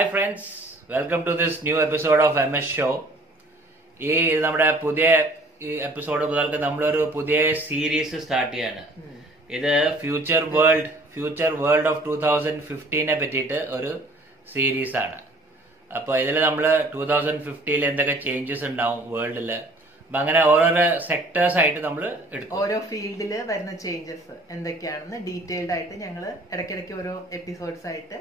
Hi friends, welcome to this new episode of MS Show. ഈ നമ്മുടെ പുതിയ ഈ എപ്പിസോഡ് മുതൽക്ക് നമ്മളൊരു പുതിയ സീരീസ് സ്റ്റാർട്ട് ചെയ്യാണ്. ഇത് ഫ്യൂച്ചർ വേൾഡ് ഓഫ് 2015 പറ്റിയിട്ട് ഒരു സീരീസ് ആണ്. അപ്പൊ ഇതിൽ നമ്മള് 2050 എന്തൊക്കെ ചേഞ്ചസ് ഉണ്ടാവും വേൾഡില്, അപ്പൊ അങ്ങനെ ഓരോരോ സെക്ടേഴ്സ് ആയിട്ട് നമ്മൾ എടുക്കും. ഓരോ ഫീൽഡിൽ വരുന്ന ചേഞ്ചസ് എന്തൊക്കെയാണെന്ന് ഡീറ്റെയിൽഡ് ആയിട്ട് ഞങ്ങൾ ഇടയ്ക്കിടയ്ക്ക് ഓരോ എപ്പിസോഡ്സ് ആയിട്ട്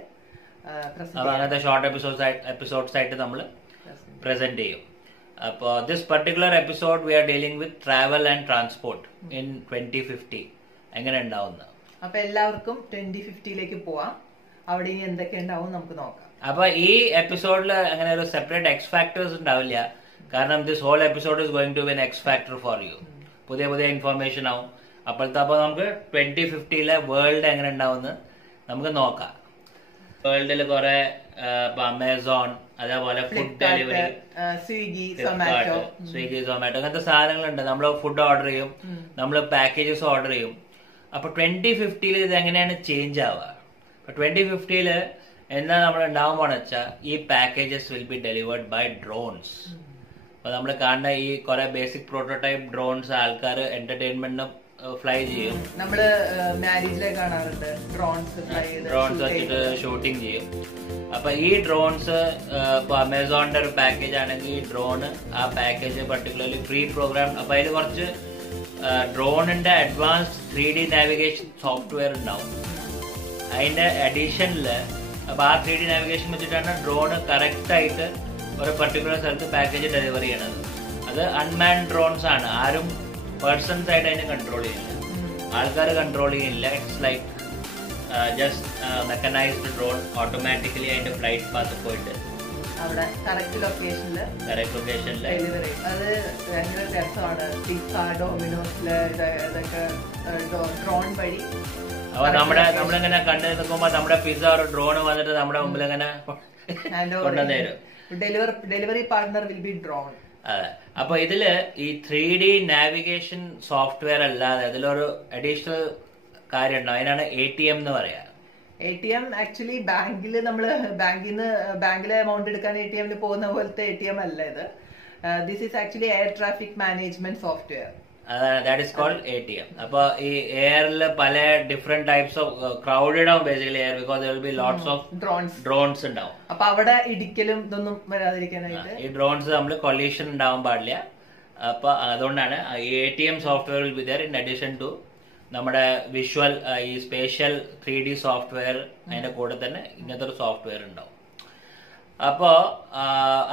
അങ്ങനത്തെ ഷോർട്ട് എപ്പിസോഡ്സ് ആയിട്ട് നമ്മൾ പ്രസന്റ് ചെയ്യും. അപ്പോൾ this particular episode V are dealing with travel and transport in 2050 എങ്ങനെ ഉണ്ടാവുന്ന. അപ്പൊ എല്ലാവർക്കും 2050 പോവാം. അവിടെ ഇനി എന്തൊക്കെ ഉണ്ടാവും നമുക്ക് നോക്കാം. അപ്പൊ ഈ എപ്പിസോഡിൽ അങ്ങനെ ഒരു സെപ്പറേറ്റ് എക്സ് ഫാക്ടേഴ്സ് ഉണ്ടാവില്ല, കാരണം this whole episode is going to be an X factor for you. പുതിയ ഇൻഫർമേഷൻ ആവും. അപ്പോൾ നമുക്ക് 2050 വേൾഡ് എങ്ങനെ ഉണ്ടാവുമെന്ന് നമുക്ക് നോക്കാം. വേൾഡിൽ കുറെ അമേസോൺ, അതേപോലെ ഫുഡ് ഡെലിവറി, സ്വിഗ്ഗി, സൊമാറ്റോ അങ്ങനത്തെ സാധനങ്ങളുണ്ട്. നമ്മൾ ഫുഡ് ഓർഡർ ചെയ്യും, നമ്മൾ പാക്കേജസ് ഓർഡർ ചെയ്യും. അപ്പൊ 2050 ഇത് എങ്ങനെയാണ് ചേഞ്ച് ആവുക? 2050 എന്താ നമ്മൾ ഉണ്ടാവുമ്പോന്ന് വെച്ചാൽ ഈ packages will be delivered by drones. അപ്പൊ നമ്മൾ കാണുന്ന ഈ കുറെ ബേസിക് പ്രോട്ടോടൈപ്പ് ഡ്രോൺസ് ആൾക്കാർ എന്റർടൈൻമെന്റിനും ഫ്ലൈ ചെയ്യും. നമ്മള് മാരേജിലെ കാണാറുണ്ട് ഡ്രോൺസ് വെച്ചിട്ട് ഷൂട്ടിംഗ് ചെയ്യും. അപ്പൊ ഈ ഡ്രോൺസ് ഇപ്പൊ അമേസോണിന്റെ ഒരു പാക്കേജ് ആണെങ്കിൽ ഈ ഡ്രോണ് ആ പാക്കേജ് പർട്ടിക്കുലർലി പ്രീ പ്രോഗ്രാം. അപ്പൊ അതിൽ കുറച്ച് ഡ്രോണിന്റെ അഡ്വാൻസ്ഡ് 3D നാവിഗേഷൻ സോഫ്റ്റ്വെയർ ഉണ്ടാവും. അതിന്റെ അഡീഷനില് അപ്പൊ ആ 3D നാവിഗേഷൻ വെച്ചിട്ടാണ് ഡ്രോണ് കറക്റ്റ് ആയിട്ട് ഒരു പർട്ടിക്കുലർ സ്ഥലത്ത് പാക്കേജ് ഡെലിവറി ചെയ്യണത്. അത് അൺമാൻഡ് ഡ്രോൺസ് ആണ്, ആരും പേഴ്സൺസ് ആയിട്ട് അതിനെ കൺട്രോൾ ചെയ്യില്ല, ആൾക്കാർ കൺട്രോൾ ചെയ്യില്ല. It's like just mechanised drone automatically അതിന്റെ ഫ്ലൈറ്റ് പാത്ത് പോയിട്ട് അവിടെ കറക്റ്റ് ലൊക്കേഷനിൽ ഡെലിവറി. അത് ഭയങ്കര രസമാണ്. പിസ്സ, ഡൊമിനോസില് ഇതൊക്കെ ഡ്രോൺ വഴി. അപ്പൊ നമ്മളിങ്ങനെ കണ്ടു നിൽക്കുമ്പോ നമ്മുടെ പിസ്സ ഒരു ഡ്രോൺ വന്നിട്ട് നമ്മുടെ മുമ്പിൽ ഇങ്ങനെ കൊണ്ടുവന്നേരും. Delivery partner will be drone. അതെ. അപ്പൊ ഇതില് ഈ 3D നാവിഗേഷൻ സോഫ്റ്റ്വെയർ അല്ലാതെ അതിലൊരു അഡീഷണൽ കാര്യം ഉണ്ടാവും. അതിനാണ് ATM എന്ന് പറയാ. ATM ആക്ച്വലി ബാങ്കില് നമ്മള് ബാങ്കിലെ എമൗണ്ട് എടുക്കാൻ ATM പോകുന്ന പോലത്തെ ATM അല്ല ഇത്. This is actually air traffic management software. That is called ATM. അപ്പൊ ഈ എയറിൽ പല ഡിഫറെന്റ് ടൈപ്സ് ഓഫ് ക്രൗഡഡ് ആവും basically air, because there will be lots of drones ഉണ്ടാവും. അപ്പൊ അവിടെ ഇടിക്കലും ഇതൊന്നും വരാതിരിക്കാനായിട്ട് ഈ ഡ്രോൺസ് നമ്മൾ കൊളീഷൻ ഉണ്ടാവാൻ പാടില്ല. അപ്പൊ അതുകൊണ്ടാണ് ഈ ATM software will be there in addition to നമ്മുടെ വിഷ്വൽ ഈ സ്പേഷ്യൽ 3D സോഫ്റ്റ്വെയർ. അതിന്റെ കൂടെ തന്നെ ഇങ്ങനത്തെ ഒരു സോഫ്റ്റ്വെയർ ഉണ്ടാവും. അപ്പോ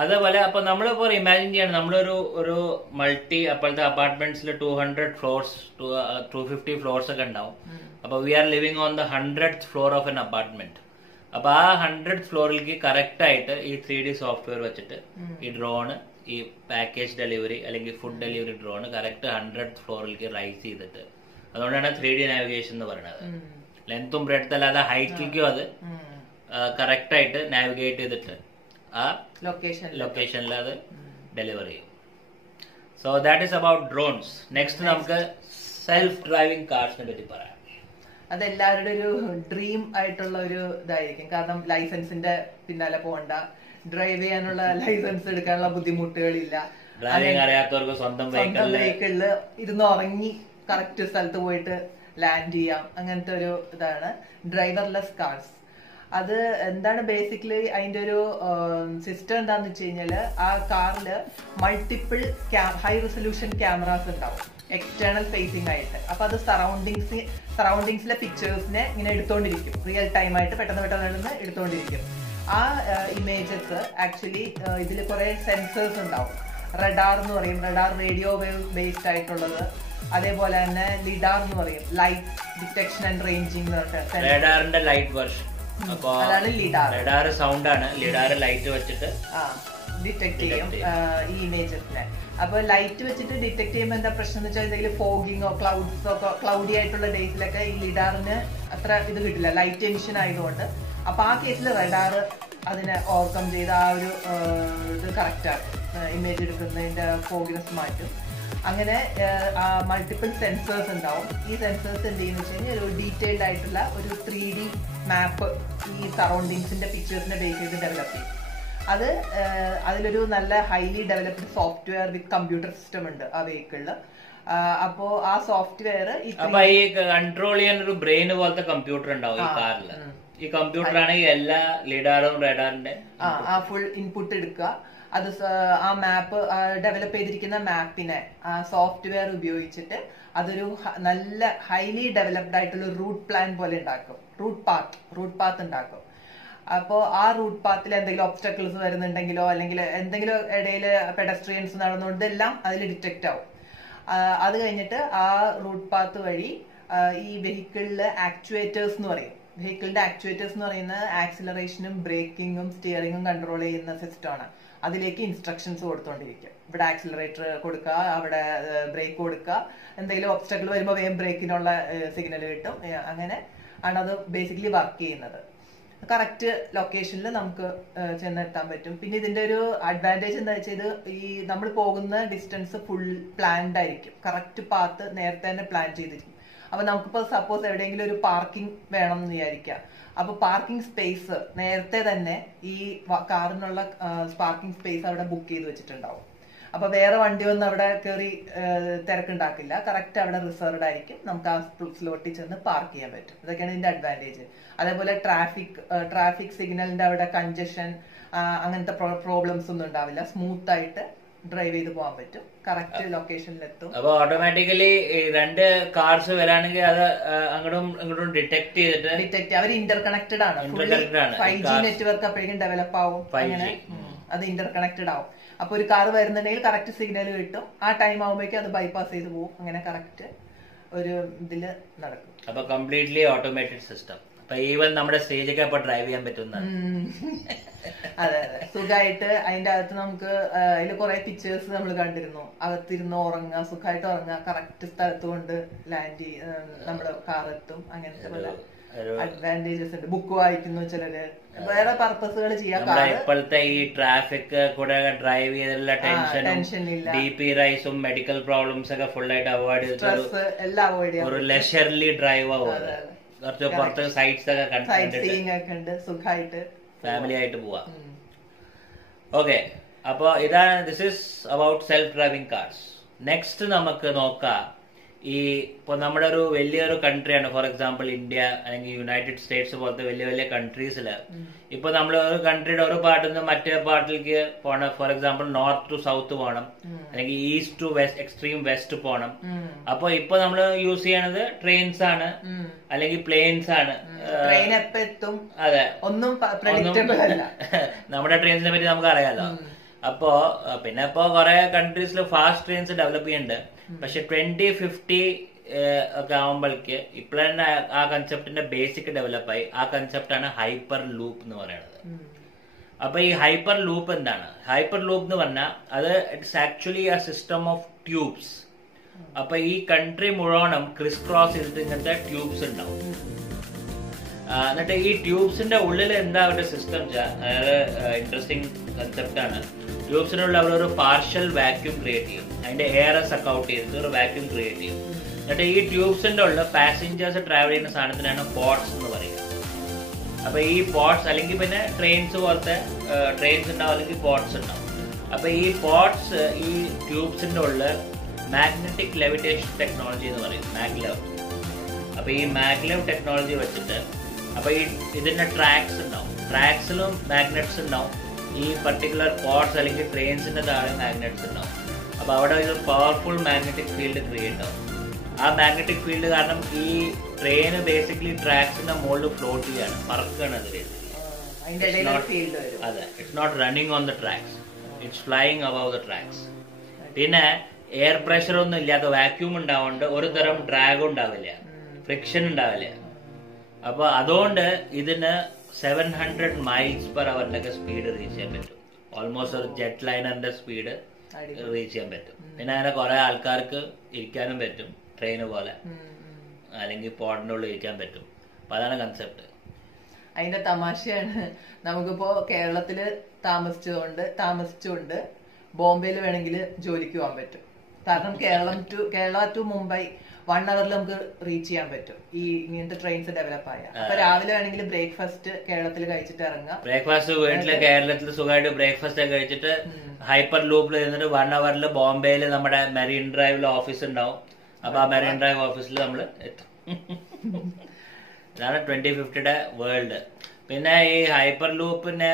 അതേപോലെ അപ്പൊ നമ്മളിപ്പോ ഇമാജിൻ ചെയ്യണം, നമ്മളൊരു മൾട്ടി അപ്പോഴത്തെ അപ്പാർട്ട്മെന്റ്സിൽ 200 ഫ്ലോർസ് 250 ഫ്ലോർസ് ഒക്കെ ഉണ്ടാവും. അപ്പൊ we are living on the 100th floor of an apartment. അപ്പൊ ആ 100th ഫ്ലോറിലേക്ക് കറക്റ്റ് ആയിട്ട് ഈ 3D സോഫ്റ്റ്വെയർ വെച്ചിട്ട് ഈ ഡ്രോണ്, ഈ പാക്കേജ് ഡെലിവറി അല്ലെങ്കിൽ food delivery drone correct 100th ഫ്ലോറിലേക്ക് റൈസ് ചെയ്തിട്ട്, അതുകൊണ്ടാണ് 3D നാവിഗേഷൻ എന്ന് പറയുന്നത്. ലെങ്ത്തും ബ്രെഡ്ത്തും അല്ലാതെ ഹൈറ്റിലേക്കും അത് കറക്റ്റ് ആയിട്ട് നാവിഗേറ്റ് ചെയ്തിട്ട് ആ ലൊക്കേഷനിൽ അത് ഡെലിവറി ചെയ്യും. So that is about drones. Next നമുക്ക് സെൽഫ് ഡ്രൈവിംഗ് കാർസിനെ പറ്റി പറയാം. അതെല്ലാവരുടെ ഒരു ഡ്രീം ആയിട്ടുള്ള ഒരു ഇതായിരിക്കും. കാരണം ലൈസൻസിന്റെ പിന്നാലെ പോകണ്ട, ഡ്രൈവ് ചെയ്യാനുള്ള ലൈസൻസ് എടുക്കാനുള്ള ബുദ്ധിമുട്ടുകളില്ല. ഡ്രൈവിംഗ് അറിയാത്തവർക്ക് സ്വന്തം വെഹിക്കിളില് ഇരുന്ന് ഉറങ്ങി കറക്റ്റ് സ്ഥലത്ത് പോയിട്ട് ലാൻഡ് ചെയ്യാം. അങ്ങനത്തെ ഒരു ഇതാണ് ഡ്രൈവർലെസ് കാർസ്. അത് എന്താണ് ബേസിക്കലി അതിന്റെ ഒരു സിസ്റ്റം എന്താന്ന് വെച്ച് കഴിഞ്ഞാല്, ആ കാറില് മൾട്ടിപ്പിൾ ഹൈ റെസൊല്യൂഷൻ ക്യാമറാസ് ഉണ്ടാവും എക്സ്റ്റേണൽ ഫേസിംഗ് ആയിട്ട്. അപ്പൊ അത് സറൗണ്ടിങ്സിലെ പിക്ചേഴ്സിനെ ഇങ്ങനെ എടുത്തോണ്ടിരിക്കും, റിയൽ ടൈം ആയിട്ട് പെട്ടെന്ന് എടുത്തോണ്ടിരിക്കും. ആ ഇമേജസ് ആക്ച്വലി ഇതിൽ കുറെ സെൻസേഴ്സ് ഉണ്ടാവും. റഡാർ എന്ന് പറയും, റഡാർ റേഡിയോ വേവ് ബേസ്ഡ് ആയിട്ടുള്ളത്. അതേപോലെ തന്നെ ലിഡാർ എന്ന് പറയും, ലൈറ്റ് ഡിറ്റക്ഷൻ ആൻഡ് റേഞ്ചിങ് എന്ന് പറഞ്ഞിട്ട് റഡാറിന്റെ ലൈറ്റ് വെർഷൻ. അതാണ് ലിഡാർ. റഡാർ സൗണ്ട് ആണ്, ലിഡാർ ലൈറ്റ് വെച്ചിട്ട് ഡിറ്റക്ട് ചെയ്യും ഈ ഇമേജസിനെ. അപ്പൊ ലൈറ്റ് വെച്ചിട്ട് ഡിറ്റക്ട് ചെയ്യുമ്പോൾ എന്താ പ്രശ്നം എന്ന് വെച്ചാൽ എന്തെങ്കിലും ഫോഗിങ്ങോ ക്ലൗഡി ആയിട്ടുള്ള ഡേയ്സിലൊക്കെ ഈ ലിഡാറിന് അത്ര ഇത് കിട്ടില്ല, ലൈറ്റ് എമിഷൻ ആയതുകൊണ്ട്. അപ്പൊ ആ കേസിൽ റഡാർ അതിനെ ഓവർകം ചെയ്ത് ആ ഒരു ഇത് കറക്റ്റ് ആക്കും, ഇമേജ് എടുക്കുന്നതിന്റെ ഫോഗിനെസ് മാറ്റും. അങ്ങനെ മൾട്ടിപ്പിൾ സെൻസേഴ്സ് ഉണ്ടാവും. ഈ സെൻസേഴ്സ് എന്ത് ചെയ്യുന്ന വെച്ച് കഴിഞ്ഞാൽ ഒരു ഡീറ്റെയിൽഡ് ആയിട്ടുള്ള ഒരു 3D മാപ്പ് ഈ സറൗണ്ടിങ്സിന്റെ പിക്ചേഴ്സിനെ ബേസ് ചെയ്ത് ഡെവലപ്പ് ചെയ്യും. അത് അതിലൊരു നല്ല highly developed software with computer system ഉണ്ട് ആ വെഹിക്കിളിൽ. അപ്പോ ആ സോഫ്റ്റ്വെയർ ഈ കൺട്രോൾ ചെയ്യാൻ ഒരു ബ്രെയിൻ പോലത്തെ കമ്പ്യൂട്ടർ ഉണ്ടാവും ഈ കാറിൽ. ഈ കമ്പ്യൂട്ടർ ആണെങ്കിൽ എല്ലാ ലിഡാറും റഡാറിന്റെ ആ ഫുൾ ഇൻപുട്ട് എടുക്കുക. അത് ആ മാപ്പ് ഡെവലപ്പ് ചെയ്തിരിക്കുന്ന മാപ്പിനെ ആ സോഫ്റ്റ്വെയർ ഉപയോഗിച്ചിട്ട് അതൊരു നല്ല ഹൈലി ഡെവലപ്ഡ് ആയിട്ടുള്ള റൂട്ട് പ്ലാൻ പോലെ ഉണ്ടാക്കും. റൂട്ട് പാത്ത് ഉണ്ടാക്കും. അപ്പോൾ ആ റൂട്ട് പാത്തിൽ എന്തെങ്കിലും ഒബ്സ്റ്റക്കിൾസ് വരുന്നുണ്ടെങ്കിലോ അല്ലെങ്കിൽ എന്തെങ്കിലും ഇടയിൽ പെഡസ്ട്രിയൻസ് നടന്നുകൊണ്ട് എല്ലാം അതിൽ ഡിറ്റക്റ്റ് ആവും. അത് കഴിഞ്ഞിട്ട് ആ റൂട്ട് പാത്ത് വഴി ഈ വെഹിക്കിളില് ആക്ച്വേറ്റേഴ്സ് എന്ന് പറയും. വെഹിക്കിളിന്റെ ആക്ച്വേറ്റേഴ്സ് എന്ന് പറയുന്നത് ആക്സിലറേഷനും ബ്രേക്കിങ്ങും സ്റ്റിയറിംഗും കൺട്രോൾ ചെയ്യുന്ന സിസ്റ്റമാണ്. അതിലേക്ക് ഇൻസ്ട്രക്ഷൻസ് കൊടുത്തോണ്ടിരിക്കും. ഇവിടെ ആക്സിലറേറ്റർ കൊടുക്കുക, അവിടെ ബ്രേക്ക് കൊടുക്കുക, എന്തെങ്കിലും ഒബ്സ്റ്റക്കിൾ വരുമ്പോൾ വേഗം ബ്രേക്കിനുള്ള സിഗ്നൽ കിട്ടും. അങ്ങനെ ആണ് അത് ബേസിക്കലി വർക്ക് ചെയ്യുന്നത്. കറക്റ്റ് ലൊക്കേഷനിൽ നമുക്ക് ചെന്നെത്താൻ പറ്റും. പിന്നെ ഇതിന്റെ ഒരു അഡ്വാൻറ്റേജ് എന്താ വെച്ചാൽ ഇത് ഈ നമ്മൾ പോകുന്ന ഡിസ്റ്റൻസ് ഫുൾ പ്ലാൻഡ് ആയിരിക്കും. കറക്റ്റ് പാത്ത് നേരത്തെ തന്നെ പ്ലാൻ ചെയ്തിരിക്കും. അപ്പൊ നമുക്കിപ്പോ സപ്പോസ് എവിടെയെങ്കിലും ഒരു പാർക്കിംഗ് വേണം എന്ന് വിചാരിക്കാം. അപ്പൊ പാർക്കിംഗ് സ്പേസ് നേരത്തെ തന്നെ ഈ കാറിനുള്ള പാർക്കിംഗ് സ്പേസ് അവിടെ ബുക്ക് ചെയ്ത് വെച്ചിട്ടുണ്ടാവും. അപ്പൊ വേറെ വണ്ടി ഒന്നും അവിടെ കയറി തിരക്കുണ്ടാക്കില്ല. കറക്റ്റ് അവിടെ റിസർവ്ഡ് ആയിരിക്കും. നമുക്ക് ആ സ്ലോട്ടിൽ ചെന്ന് പാർക്ക് ചെയ്യാൻ പറ്റും. ഇതൊക്കെയാണ് ഇതിന്റെ അഡ്വാൻറ്റേജ്. അതേപോലെ ട്രാഫിക് സിഗ്നലിന്റെ അവിടെ കൺജഷൻ അങ്ങനത്തെ പ്രോബ്ലംസ് ഒന്നും ഉണ്ടാവില്ല. സ്മൂത്ത് ആയിട്ട് ഡ്രൈവ് ചെയ്ത് പോകാൻ പറ്റും. കറക്റ്റ് ലൊക്കേഷനിലെത്തും. അപ്പൊ ഓട്ടോമാറ്റിക്കലി രണ്ട് കാർസ് വരാണെങ്കിൽ അത് അങ്ങോട്ടും ഡിറ്റക്ട് അവർ ഇന്റർ കണക്റ്റഡ് ആണ്. 5G നെറ്റ്വർക്ക് അപ്പോഴേക്കും ഡെവലപ്പ് ആവും. അങ്ങനെ അത് ഇന്റർ കണക്റ്റഡ് ആവും. അപ്പൊ ഒരു കാർ വരുന്നുണ്ടെങ്കിൽ കറക്റ്റ് സിഗ്നൽ കിട്ടും. ആ ടൈം ആവുമ്പോഴേക്കും അത് ബൈപ്പാസ് ചെയ്ത് പോകും. അങ്ങനെ കറക്റ്റ് ഒരു ഇതില് നടക്കും. അപ്പൊ കംപ്ലീറ്റ്ലി ഓട്ടോമേറ്റഡ് സിസ്റ്റം. അപ്പൊ ഈവൻ നമ്മുടെ സ്റ്റേജൊക്കെ അപ്പൊ ഡ്രൈവ് ചെയ്യാൻ പറ്റുന്ന അതെ അതെ സുഖമായിട്ട്. അതിന്റെ അകത്ത് നമുക്ക് അതിൽ കുറെ പിക്ചേഴ്സ് നമ്മൾ കണ്ടിരുന്നു. അകത്തിരുന്ന് ഉറങ്ങുക, സുഖമായിട്ട് ഉറങ്ങുക, കറക്റ്റ് സ്ഥലത്ത് കൊണ്ട് ലാൻഡ് നമ്മുടെ കാർ എത്തും. അങ്ങനത്തെ പോലെ അഡ്വാൻറ്റേജസ് ഉണ്ട്. ബുക്ക് വായിക്കുന്നു ചിലര്, വേറെ പർപ്പസുകൾ ചെയ്യാം. ഇപ്പോഴത്തെ ഈ ട്രാഫിക് കൂടെ ഡ്രൈവ് ചെയ്തുള്ള ടെൻഷൻ ഇല്ല. DP റൈസും മെഡിക്കൽ പ്രോബ്ലംസ് ഒക്കെ ഫുൾ ആയിട്ട് അവോയ്ഡ് ചെയ്ത് എല്ലാം അവോയ്ഡ് ചെയ്യാം. ഒരു ലെഷർലി ഡ്രൈവ് ആവും. കുറച്ച് പുറത്ത് സൈറ്റ്സ് ഒക്കെ കണ്ടിട്ട് സുഖമായിട്ട് ഫാമിലി ആയിട്ട് പോവാം. ഓക്കെ, അപ്പൊ ഇതാണ് this is about self driving cars. Next നമുക്ക് നോക്കാം. ഈ ഇപ്പൊ നമ്മുടെ ഒരു വലിയൊരു കൺട്രിയാണ്, ഫോർ എക്സാമ്പിൾ ഇന്ത്യ അല്ലെങ്കിൽ യുണൈറ്റഡ് സ്റ്റേറ്റ്സ് പോലത്തെ വലിയ വലിയ കൺട്രീസില് ഇപ്പൊ നമ്മൾ ഒരു കൺട്രിയുടെ ഒരു പാർട്ടിൽ നിന്ന് മറ്റേ പാർട്ടിലേക്ക് പോകണം. For example north to south പോകണം, അല്ലെങ്കിൽ east to west, extreme west പോകണം. അപ്പൊ ഇപ്പൊ നമ്മൾ യൂസ് ചെയ്യണത് ട്രെയിൻസ് ആണ് അല്ലെങ്കിൽ പ്ലെയിൻസ് ആണ്. അതെ, ഒന്നും നമ്മുടെ ട്രെയിൻസിനെ പറ്റി നമുക്ക് അറിയാലോ. അപ്പോ പിന്നെ ഇപ്പോ കുറെ കൺട്രീസിൽ ഫാസ്റ്റ് ട്രെയിൻസ് ഡെവലപ്പ് ചെയ്യുന്നുണ്ട്. പക്ഷെ 2050 ഒക്കെ ആവുമ്പോഴേക്ക് ഇപ്പോഴന്നെ ആ കൺസെപ്റ്റിന്റെ ബേസിക് ഡെവലപ്പായി. ആ കൺസെപ്റ്റാണ് ഹൈപ്പർ ലൂപ്പ് എന്ന് പറയുന്നത്. അപ്പൊ ഈ ഹൈപ്പർ ലൂപ്പ് എന്താണ്? ഹൈപ്പർ ലൂപ്പ് എന്ന് പറഞ്ഞാൽ അത് it's actually A system of tubes. അപ്പൊ ഈ കൺട്രി മുഴുവനും ക്രിസ് ക്രോസ് ചെയ്തിട്ട് ഇങ്ങനത്തെ ട്യൂബ്സ് ഉണ്ടാവും. എന്നിട്ട് ഈ ട്യൂബ്സിന്റെ ഉള്ളിൽ എന്താ അവരുടെ സിസ്റ്റം വെച്ചാൽ, അതായത് ഇൻട്രസ്റ്റിംഗ് കൺസെപ്റ്റ് ആണ്. ട്യൂബ്സിനുള്ള അവരൊരു പാർഷ്യൽ വാക്യൂം ക്രിയേറ്റ് ചെയ്യും. അതിന്റെ എയറസ് ഒക്കെ ഔട്ട് ചെയ്തിട്ട് ഒരു വാക്യൂം ക്രിയേറ്റ് ചെയ്യും. എന്നിട്ട് ഈ ട്യൂബ്സിന്റെ ഉള്ള പാസഞ്ചേഴ്സ് ട്രാവൽ ചെയ്യുന്ന സാധനത്തിനാണ് പോർട്സ് എന്ന് പറയുന്നത്. അപ്പൊ ഈ പോർട്സ് അല്ലെങ്കിൽ പിന്നെ ട്രെയിൻസ് പോലത്തെ ട്രെയിൻസ് ഉണ്ടാവും, അല്ലെങ്കിൽ പോർട്സ് ഉണ്ടാവും. അപ്പൊ ഈ പോർട്സ് ഈ ട്യൂബ്സിന്റെ ഉള്ള മാഗ്നറ്റിക് ലെവിറ്റേഷൻ ടെക്നോളജി എന്ന് പറയും, മാഗ്ലെവ്. അപ്പൊ ഈ മാഗ്ലെവ് ടെക്നോളജി വെച്ചിട്ട് അപ്പൊ ഈ ഇതിന്റെ ട്രാക്സ് ഉണ്ടാവും. ട്രാക്സിലും മാഗ്നറ്റ്സ് ഉണ്ടാവും. ഈ പർട്ടിക്കുലർ പോർട്സ് അല്ലെങ്കിൽ ട്രെയിൻസിന്റെ താഴെ മാഗ്നറ്റ്സ് ഉണ്ടാവും. അപ്പൊ അവിടെ ഒരു പവർഫുൾ മാഗ്നറ്റിക് ഫീൽഡ് ക്രിയേറ്റ് ആവും. ആ മാഗ്നറ്റിക് ഫീൽഡ് കാരണം ഈ ട്രെയിന് ബേസിക്കലി ട്രാക്സിന്റെ മുകളിൽ ഫ്ലോട്ട് ചെയ്യാണ്, പറക്കുകയാണ് അത്. അതെ, it's not running on the tracks, it's flying above the tracks. പിന്നെ എയർ പ്രഷർ ഒന്നും ഇല്ലാത്ത വാക്യൂം ഉണ്ടാവുകൊണ്ട് ഒരു തരം ഡ്രാഗും ഉണ്ടാവില്ല, ഫ്രിക്ഷൻ ഉണ്ടാവില്ല. അപ്പൊ അതുകൊണ്ട് ഇതിന് 700 മൈൽസ് പെർ അവറിന്റെ സ്പീഡ് റീച്ച് ചെയ്യാൻ പറ്റും. ഓൾമോസ്റ്റ് ഒരു ജെറ്റ് ലൈനറിന്റെ സ്പീഡ് റീച്ച് ചെയ്യാൻ പറ്റും. പിന്നെ അങ്ങനെ കുറെ ആൾക്കാർക്ക് ഇരിക്കാനും പറ്റും, ട്രെയിന് പോലെ, അല്ലെങ്കിൽ പോഡിന്റെ ഉള്ളിൽ ഇരിക്കാൻ പറ്റും. അപ്പൊ അതാണ് കൺസെപ്റ്റ്. അതിന്റെ തമാശയാണ്, നമുക്കിപ്പോ കേരളത്തില് താമസിച്ചുകൊണ്ട് ബോംബെയിൽ വേണമെങ്കിൽ ജോലിക്ക് പോകാൻ പറ്റും. കാരണം കേരള ടു മുംബൈ 1 hour നമുക്ക് റീച്ച് ചെയ്യാൻ പറ്റും ഈ ഇങ്ങനത്തെ ട്രെയിൻസ് ഡെവലപ്പ് ആയ. അപ്പൊ രാവിലെ വേണമെങ്കിൽ ബ്രേക്ക്ഫാസ്റ്റ് കേരളത്തിൽ കഴിച്ചിട്ട് ഇറങ്ങാം. ബ്രേക്ക്ഫാസ്റ്റ് വീട്ടില് കേരളത്തിൽ സുഖമായിട്ട് ബ്രേക്ക്ഫാസ്റ്റ് ഒക്കെ കഴിച്ചിട്ട് ഹൈപ്പർ ലൂപ്പിൽ ഇരുന്നിട്ട് 1 hour ബോംബെയിൽ നമ്മുടെ മെറീൻ ഡ്രൈവിൽ ഓഫീസ് ഉണ്ടാവും. അപ്പൊ ആ മെറീൻ ഡ്രൈവ് ഓഫീസിൽ നമ്മൾ എത്തും. ഇതാണ് 2050 വേൾഡ്. പിന്നെ ഈ ഹൈപ്പർ ലൂപ്പിന്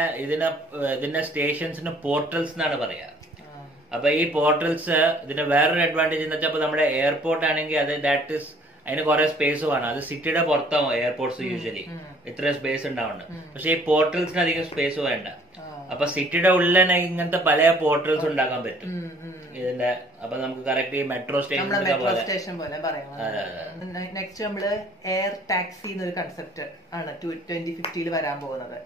ഇതിന്റെ സ്റ്റേഷൻസിന് പോർട്ടൽസ് എന്നാണ് പറയാ. അപ്പൊ ഈ പോർട്ടൽസ് ഇതിന്റെ വേറൊരു അഡ്വാൻറ്റേജ് എന്ന് വെച്ചാൽ നമ്മുടെ എയർപോർട്ട് ആണെങ്കിൽ അതിന് കുറെ സ്പേസ് വേണം. അത് സിറ്റിയുടെ പുറത്താവും എയർപോർട്ട്സ് യൂഷ്വലി ഇത്ര സ്പേസ് ഉണ്ടാവുന്നുണ്ട്. പക്ഷെ ഈ പോർട്ടൽസിന് അധികം സ്പേസ് വേണ്ട. അപ്പൊ സിറ്റിയുടെ ഉള്ളിൽ തന്നെ ഇങ്ങനത്തെ പല പോർട്ടൽസ് ഉണ്ടാക്കാൻ പറ്റും ഇതിന്റെ. അപ്പൊ നമുക്ക് കറക്റ്റ് ഈ മെട്രോ സ്റ്റേഷൻ പോലെ പറയാം. നെക്സ്റ്റ് നമ്മള് എയർ ടാക്സി എന്നൊരു കൺസെപ്റ്റ് ആണ് 2050 വരാൻ പോകുന്നത്.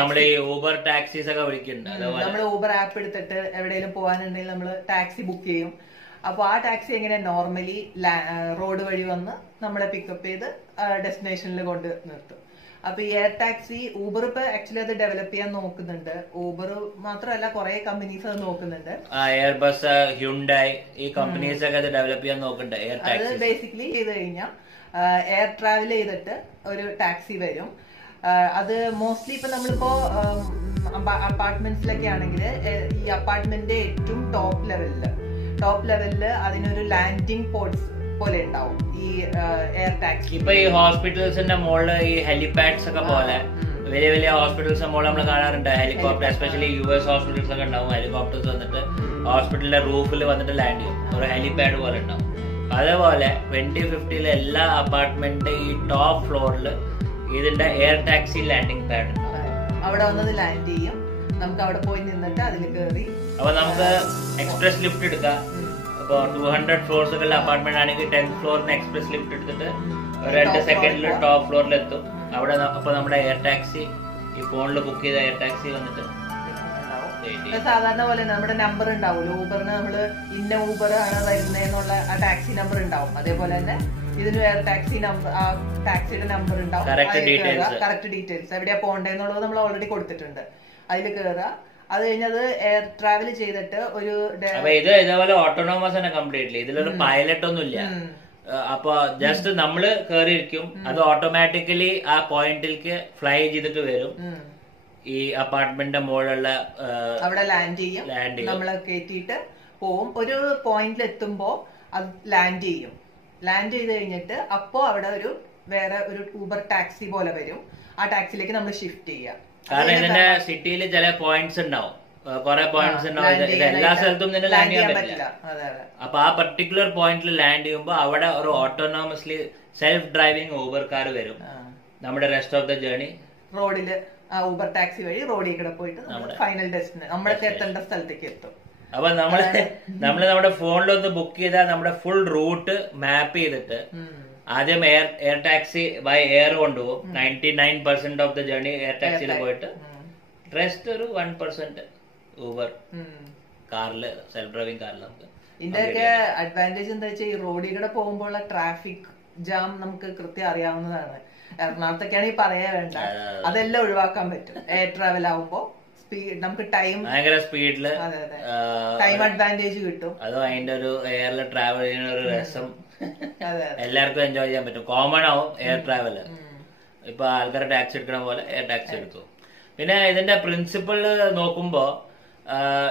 നമ്മള് ഈ ഊബർ ടാക്സീസ് ഒക്കെ വിളിക്കുന്നുണ്ട്. നമ്മൾ ഊബർ ആപ്പ് എടുത്തിട്ട് എവിടെയെങ്കിലും പോകാനുണ്ടെങ്കിൽ നമ്മൾ ടാക്സി ബുക്ക് ചെയ്യും. അപ്പൊ ആ ടാക്സി എങ്ങനെ നോർമലി റോഡ് വഴി വന്ന് നമ്മളെ പിക്കപ്പ് ചെയ്ത് ഡെസ്റ്റിനേഷനിൽ കൊണ്ട് നിർത്തും. അപ്പൊ ഈ എയർ ടാക്സി ഊബർ ഇപ്പൊ ആക്ച്വലി അത് ഡെവലപ്പ് ചെയ്യാൻ നോക്കുന്നുണ്ട്. ഊബർ മാത്രമല്ല കുറെ കമ്പനീസ് അത് നോക്കുന്നുണ്ട്. എയർബസ്, ഹ്യുണ്ടായി ഈ കമ്പനീസ് ഒക്കെ അത് ഡെവലപ്പ് ചെയ്യാൻ നോക്കുന്നുണ്ട്. അത് ബേസിക്കലി ചെയ്ത് കഴിഞ്ഞാൽ എയർ ട്രാവൽ ചെയ്തിട്ട് ഒരു ടാക്സി വരും. അത് മോസ്റ്റ്ലി ഇപ്പൊ നമ്മളിപ്പോ അപ്പാർട്ട്മെന്റ്സിലൊക്കെ ആണെങ്കിൽ ഈ അപ്പാർട്ട്മെന്റിന്റെ ഏറ്റവും ടോപ്പ് ലെവലില് അതിനൊരു ലാൻഡിംഗ് പോർട്സ് പോലെ ഉണ്ടാവും ഈ എയർ ടാക്സി. ഇപ്പൊ ഈ ഹോസ്പിറ്റൽസിന്റെ മുകളിൽ ഈ ഹെലിപാഡ്സ് ഒക്കെ പോലെ വലിയ വലിയ ഹോസ്പിറ്റൽസിന്റെ മുകളിൽ നമ്മൾ കാണാറുണ്ട് ഹെലികോപ്റ്റർ. എസ്പെഷ്യലി US ഹോസ്പിറ്റൽസ് ഒക്കെ ഉണ്ടാവും. ഹെലികോപ്റ്റേഴ്സ് വന്നിട്ട് ഹോസ്പിറ്റലിന്റെ റൂഫിൽ വന്നിട്ട് ലാൻഡ് ചെയ്യും. ഒരു ഹെലിപാഡ് പോലെ ഉണ്ടാവും. അതേപോലെ 2050 എല്ലാ അപ്പാർട്ട്മെന്റിന്റെ ഈ ടോപ്പ് ഫ്ലോറിൽ ഇതിന്റെ എയർ ടാക്സി ലാൻഡിംഗ് പാഡ് അവിടെ വന്നത് ലാൻഡ് ചെയ്യും. നമുക്ക് അവിടെ പോയി നിന്നിട്ട് അതിൽ കയറി അപ്പൊ നമുക്ക് എക്സ്പ്രസ് ലിഫ്റ്റ് എടുക്കാം. അപ്പൊ 200 ഫ്ലോർസ് ഉള്ള അപ്പാർട്ട്മെന്റ് ആണെങ്കിൽ 10th ഫ്ലോറിന് എക്സ്പ്രസ് ലിഫ്റ്റ് എടുത്തിട്ട് 2 സെക്കൻഡിൽ ടോപ്പ് ഫ്ലോറിൽ എത്തും. അവിടെ അപ്പൊ നമ്മുടെ എയർ ടാക്സി ഈ ഫോണിൽ ബുക്ക് ചെയ്ത എയർ ടാക്സി വന്നിട്ട് സാധാരണ പോലെ നമ്മുടെ നമ്പർ ഉണ്ടാവുമല്ലോ. ഊബറിന് നമ്മള് ഇന്ന ഊബർ ആണ് വരുന്നതെന്നുള്ള ആ ടാക്സി നമ്പർ ഉണ്ടാവും. അതേപോലെ തന്നെ ഇതിന് വേറെ ടാക്സി നമ്പർ, ആ ടാക്സിയുടെ നമ്പർ ഉണ്ടാവും. കറക്റ്റ് ഡീറ്റെയിൽസ് എവിടെയാ പോകേണ്ടതെന്നുള്ളത് നമ്മൾ ഓൾറെഡി കൊടുത്തിട്ടുണ്ട്. അതിൽ കയറുക. അത് കഴിഞ്ഞത് എയർ ട്രാവൽ ചെയ്തിട്ട് ഒരു ഇത് ഇതേപോലെ ഓട്ടോണോമസ് ആണ് കംപ്ലീറ്റ്ലി. ഇതിലൊരു പൈലറ്റ് ഒന്നും ഇല്ല. അപ്പൊ ജസ്റ്റ് നമ്മള് കയറിയിരിക്കും. അത് ഓട്ടോമാറ്റിക്കലി ആ പോയിന്റിലേക്ക് ഫ്ലൈ ചെയ്തിട്ട് വരും. ഈ അപ്പാർട്ട്മെന്റിന്റെ മുകളിലുള്ള അവിടെ ലാൻഡ് ചെയ്യും. നമ്മളെ കയറ്റിയിട്ട് പോവും. ഒരു പോയിന്റിൽ എത്തുമ്പോ അത് ലാൻഡ് ചെയ്യും. ലാൻഡ് ചെയ്ത് കഴിഞ്ഞിട്ട് അപ്പോ അവിടെ വേറെ ഒരു ഊബർ ടാക്സി പോലെ വരും. ആ ടാക്സിയിലേക്ക് നമ്മൾ ഷിഫ്റ്റ് ചെയ്യാം. കാരണം ഇതിന്റെ സിറ്റിയിൽ ചില പോയിന്റ്സ് ഉണ്ടാവും. കുറെ പോയിന്റ്സ് ഉണ്ടാവും. എല്ലാ സ്ഥലത്തും തന്നെ ലാൻഡ് ചെയ്യാൻ പറ്റില്ല. അപ്പൊ ആ പർട്ടിക്കുലർ പോയിന്റിൽ ലാൻഡ് ചെയ്യുമ്പോൾ അവിടെ ഒരു ഓട്ടോണോമസ്ലി സെൽഫ് ഡ്രൈവിംഗ് ഊബർ കാർ വരും. നമ്മുടെ റെസ്റ്റ് ഓഫ് ദ ജേർണി റോഡില് ഊബർ ടാക്സി വഴി റോഡിൽ കൂടെ പോയിട്ട് ഫൈനൽ ഡെസ്റ്റിനേഷൻ നമ്മളെ എത്തേണ്ട സ്ഥലത്തേക്ക് എത്തും. അപ്പൊ നമ്മള് നമ്മുടെ ഫോണിലൊന്ന് ബുക്ക് ചെയ്താൽ നമ്മുടെ ഫുൾ റൂട്ട് മാപ്പ് ചെയ്തിട്ട് ആദ്യം എയർ ടാക്സി ബൈ എയർ കൊണ്ടുപോകും. 99% ഓഫ് ദ ജേർണി എയർ ടാക്സിയിൽ പോയിട്ട് റെസ്റ്റ് ഒരു 1% ഊബർ കാറില്, സെൽഫ് ഡ്രൈവിംഗ് കാറിൽ നമുക്ക്. ഇതിന്റെയൊക്കെ അഡ്വാൻറ്റേജ് എന്താ വെച്ചാൽ ഈ റോഡിൽ കൂടെ പോകുമ്പോഴുള്ള ട്രാഫിക് ജാം നമുക്ക് കൃത്യം അറിയാവുന്നതാണ്. എറണാകുളത്തൊക്കെയാണെങ്കിൽ പറയാ വേണ്ട, അതെല്ലാം ഒഴിവാക്കാൻ പറ്റും എയർ ട്രാവൽ ആവുമ്പോ. നമുക്ക് ഭയങ്കര സ്പീഡില് ടൈം അഡ്വാൻറ്റേജ് കിട്ടും. അതും അതിന്റെ ഒരു എയറിൽ ട്രാവൽ ചെയ്യുന്ന ഒരു രസം എല്ലാവർക്കും എൻജോയ് ചെയ്യാൻ പറ്റും. കോമൺ ആവും എയർ ട്രാവല്. ഇപ്പൊ ആൾക്കാർ ടാക്സി എടുക്കണ പോലെ എയർ ടാക്സി എടുത്തു. പിന്നെ ഇതിന്റെ പ്രിൻസിപ്പിൾ നോക്കുമ്പോ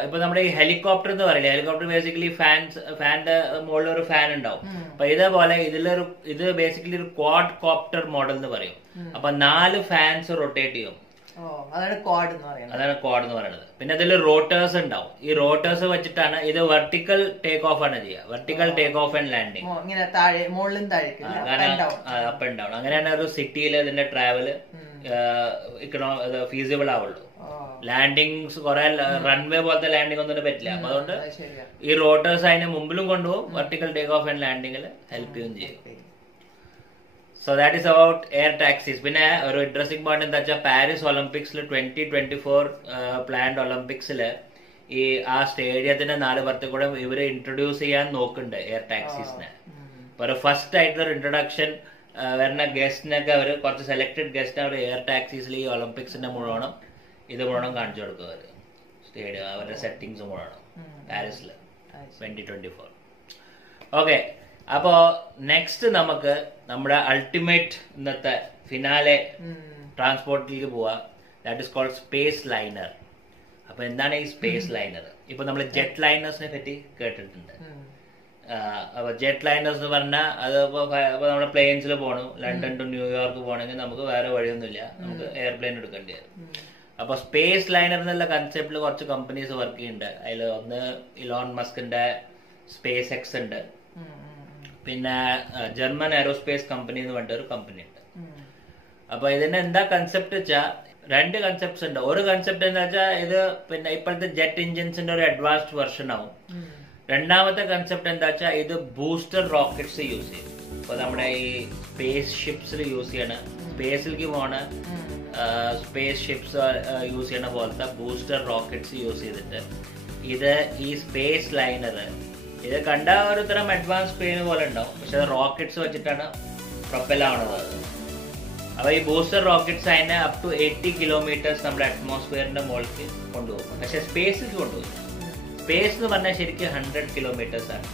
ഇപ്പൊ നമ്മുടെ ഈ ഹെലികോപ്റ്റർ എന്ന് പറയില്ലേ, ഹെലികോപ്റ്റർ ബേസിക്കലി ഫാന്റെ മുകളിൽ ഒരു ഫാൻ ഉണ്ടാവും. അപ്പൊ ഇതേപോലെ ഇത് ബേസിക്കലി ഒരു ക്വാഡ് കോപ്റ്റർ മോഡൽ എന്ന് പറയും. അപ്പൊ 4 ഫാൻസ് റൊട്ടേറ്റ് ചെയ്യും. അതാണ് ക്വാഡ് എന്ന് പറയുന്നത്. പിന്നെ അതിൽ റോട്ടേഴ്സ് ഉണ്ടാവും. ഈ റോട്ടേഴ്സ് വെച്ചിട്ടാണ് ഇത് വെർട്ടിക്കൽ ടേക്ക് ഓഫ് ആണ് ചെയ്യുക. Vertical take off and landing, up and down. അങ്ങനെയാണ് ഒരു സിറ്റിയിൽ ഇതിന്റെ ട്രാവല് ഫീസിബിൾ ആവുള്ളൂ. ലാൻഡിങ്സ് കുറെ റൺവേ പോലത്തെ ലാൻഡിംഗ് ഒന്നും പറ്റില്ല. അപ്പൊ അതുകൊണ്ട് ഈ റോട്ടേഴ്സ് അതിന് മുമ്പിലും കൊണ്ടുപോകും. വെർട്ടിക്കൽ ടേക്ക് ഓഫ് ആൻഡ് ലാൻഡിങ്ങിൽ ഹെൽപ്പ് ചെയ്യും ചെയ്യും. So that is about air taxis. പിന്നെ ഒരു ഇൻട്രസ്റ്റിംഗ് പോയിന്റ് എന്താ വെച്ചാൽ പാരീസ് ഒളിമ്പിക്സിൽ 2024 പ്ലാൻഡ് ഒളിമ്പിക്സിൽ ഈ ആ സ്റ്റേഡിയത്തിന്റെ 4 പുറത്ത് കൂടെ ഇവര് ഇൻട്രൊഡ്യൂസ് ചെയ്യാൻ നോക്കുന്നുണ്ട് എയർ ടാക്സീസിനെ. അപ്പൊ ഒരു ഫസ്റ്റ് ആയിട്ടുള്ള ഇൻട്രൊഡക്ഷൻ വരുന്ന ഗസ്റ്റിനൊക്കെ അവർ കുറച്ച് സെലക്ടഡ് ഗസ്റ്റ് അവർ എയർ ടാക്സീസിൽ ഈ ഒളിമ്പിക്സിന്റെ മുഴുവനും ഇത് മുഴുവനും കാണിച്ചു കൊടുക്കുക. സ്റ്റേഡിയം അവരുടെ സെറ്റിംഗ്സ് മുഴുവനും പാരീസിൽ 2024. ഓക്കെ, അപ്പോ നെക്സ്റ്റ് നമുക്ക് നമ്മുടെ അൾട്ടിമേറ്റ് ഇന്നത്തെ ഫിനാലെ ട്രാൻസ്പോർട്ടിലേക്ക് പോവാ. That is called space liner. അപ്പൊ എന്താണ് ഈ സ്പേസ് ലൈനർ? ഇപ്പൊ നമ്മൾ ജെറ്റ് ലൈനേഴ്സിനെ പറ്റി കേട്ടിട്ടുണ്ട്. അപ്പൊ ജെറ്റ് ലൈനേഴ്സ് എന്ന് പറഞ്ഞാൽ അത് ഇപ്പൊ നമ്മുടെ പ്ലെയിൻസിൽ പോകണം, ലണ്ടൻ ടു ന്യൂയോർക്ക് പോകണമെങ്കിൽ നമുക്ക് വേറെ വഴിയൊന്നുമില്ല, നമുക്ക് എയർപ്ലെയിൻ എടുക്കേണ്ടി വരും. അപ്പൊ സ്പേസ് ലൈനർ എന്നുള്ള കൺസെപ്റ്റിൽ കുറച്ച് കമ്പനീസ് വർക്ക് ചെയ്യുന്നുണ്ട്. അതിൽ ഒന്ന് ഇലോൺ മസ്കിന്റെ സ്പേസ് എക്സ് ഉണ്ട്, പിന്നെ ജർമ്മൻ എയറോസ്പേസ് കമ്പനി എന്ന് പറഞ്ഞ ഒരു കമ്പനി ഉണ്ട്. അപ്പൊ ഇതിന്റെ എന്താ കൺസെപ്റ്റ് വെച്ചാൽ രണ്ട് കൺസെപ്റ്റ്സ് ഉണ്ട്. ഒരു കൺസെപ്റ്റ് എന്താ വെച്ചാൽ ഇത് പിന്നെ ഇപ്പോഴത്തെ ജെറ്റ് എഞ്ചിൻസിന്റെ ഒരു അഡ്വാൻസ്ഡ് വെർഷൻ ആവും. രണ്ടാമത്തെ കൺസെപ്റ്റ് എന്താ വെച്ചാൽ ഇത് ബൂസ്റ്റർ റോക്കറ്റ്സ് യൂസ് ചെയ്യും. ഇപ്പൊ നമ്മുടെ ഈ സ്പേസ് ഷിപ്സിൽ യൂസ് ചെയ്യണ, സ്പേസിലേക്ക് പോണ സ്പേസ് ഷിപ്സ് യൂസ് ചെയ്യണ പോലത്തെ ബൂസ്റ്റർ റോക്കറ്റ്സ് യൂസ് ചെയ്തിട്ട് ഇത് ഈ സ്പേസ് ലൈനർ ഇത് കണ്ട ഒരു തരം അഡ്വാൻസ് പ്ലെയിൻ പോലെ ഉണ്ടാവും, പക്ഷെ അത് റോക്കറ്റ്സ് വെച്ചിട്ടാണ് പ്രൊപ്പൽ ആവണത്. അപ്പൊ ഈ ബൂസ്റ്റർ റോക്കറ്റ്സ് അതിനെ അപ് ടു 80 കിലോമീറ്റേഴ്സ് നമ്മുടെ അറ്റ്മോസ്ഫിയറിന്റെ മുകളിലേക്ക് കൊണ്ടുപോകും. പക്ഷെ സ്പേസിലേക്ക് കൊണ്ടുപോകും. സ്പേസ് എന്ന് പറഞ്ഞാൽ ശരിക്കും 100 കിലോമീറ്റേഴ്സ് ആണ്.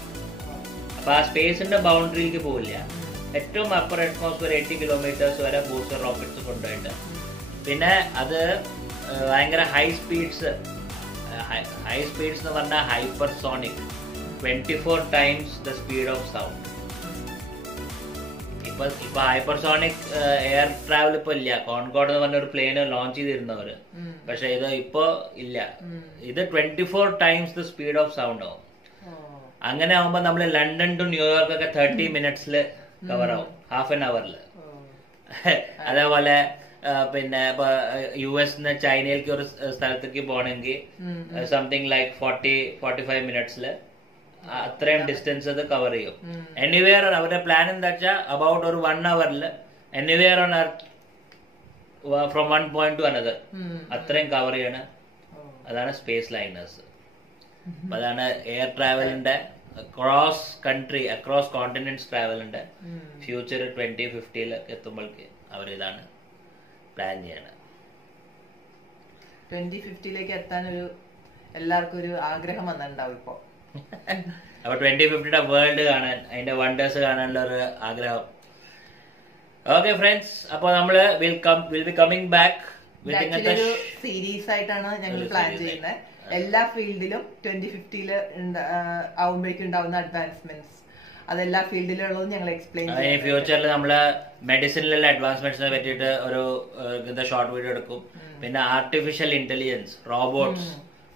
അപ്പൊ ആ സ്പേസിന്റെ ബൗണ്ടറിയിലേക്ക് പോവില്ല. ഏറ്റവും അപ്പർ അറ്റ്മോസ്ഫിയർ 80 കിലോമീറ്റേഴ്സ് വരെ ബൂസ്റ്റർ റോക്കറ്റ്സ് കൊണ്ടുപോയിട്ട് പിന്നെ അത് ഭയങ്കര ഹൈ സ്പീഡ്സ് എന്ന് പറഞ്ഞാൽ hypersonic 24 times the speed of sound. ഇപ്പൊ ഹൈപ്പർസോണിക് എയർ ട്രാവൽ ഇപ്പൊ ഇല്ല. കോൺകോർഡ് എന്ന് പറഞ്ഞ ഒരു പ്ലെയിൻ ലോഞ്ച് ചെയ്തിരുന്നവര്, പക്ഷെ ഇത് ഇപ്പൊ ഇല്ല. ഇത് 24 times the speed of sound ആവും. അങ്ങനെ ആവുമ്പോ നമ്മള് London to New York York 30 minutes cover ആവും, ഹാഫ് ആൻ അവറിൽ. അതേപോലെ പിന്നെ ഇപ്പൊ US ചൈനയിലേക്ക് ഒരു സ്ഥലത്തേക്ക് പോകണമെങ്കിൽ സംതിങ് ലൈക്ക് 40-45 minutes അത്രയും ഡിസ്റ്റൻസ് അത് കവർ ചെയ്യും. എനിവേർ അവരുടെ പ്ലാൻ എന്താ വെച്ചാൽ അബൌട്ട് ഒരു 1 hour anywhere on earth from one point to another അത്രയും കവർ ചെയ്യണ. അതാണ് സ്പേസ് ലൈനേഴ്സ്. അതാണ് എയർ ട്രാവലിന്റെ അക്രോസ് കൺട്രി, അക്രോസ് കോണ്ടിനെന്റ്സ് ട്രാവലിന്റെ ഫ്യൂച്ചർ 2050 എത്തുമ്പോഴേക്ക് അവർ ഇതാണ് പ്ലാൻ ചെയ്യണത്. 2050 എത്താൻ എല്ലാവർക്കും ഒരു ആഗ്രഹം വന്നിട്ടുണ്ടാവും ഇപ്പൊ. അപ്പൊ 2050 വേൾഡ് കാണാൻ, അതിന്റെ വണ്ടേഴ്സ് കാണാനുള്ള ഒരു ആഗ്രഹം. ഓക്കെ ഫ്രണ്ട്സ്, അപ്പൊ നമ്മള് വിൽ ബി കമ്മിങ് ബാക്ക് ഒരു സീരീസ് ആയിട്ടാണ് ഞങ്ങൾ പ്ലാൻ ചെയ്യുന്നത്. എല്ലാ ഫീൽഡിലും 2050 ആവുമ്പോഴേക്കും ഉണ്ടാവുന്ന അഡ്വാൻസ്മെന്റ്സ് അതെല്ലാ ഫീൽഡിലുള്ളതും ഞങ്ങൾ എക്സ്പ്ലെയിൻ ചെയ്യും. ഫ്യൂച്ചറിൽ നമ്മള് മെഡിസിനിലുള്ള അഡ്വാൻസ്മെന്റ്സിനെ പറ്റിയിട്ട് ഒരു ഷോർട്ട് വീഡിയോ എടുക്കും. പിന്നെ ആർട്ടിഫിഷ്യൽ ഇന്റലിജൻസ്,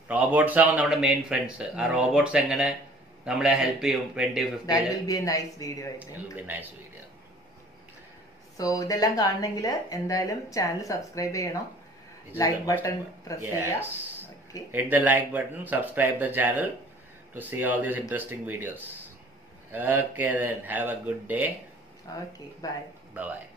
റോബോട്ട്സ് ആവും നമ്മുടെ മെയിൻ ഫ്രണ്ട്സ്. ആ റോബോട്ട്സ് എങ്ങനെ നമ്മളെ ഹെൽപ്പ് ചെയ്യും 2050. സോ ഇതെല്ലാം കാണണമെങ്കിൽ എന്തായാലും ചാനൽ സബ്സ്ക്രൈബ് ചെയ്യണം, ലൈക്ക് ബട്ടൺ പ്രസ് ചെയ്യുക. Hit the like button, subscribe the channel to see all these interesting videos. Okay then, have a good day. Okay, bye. Bye bye.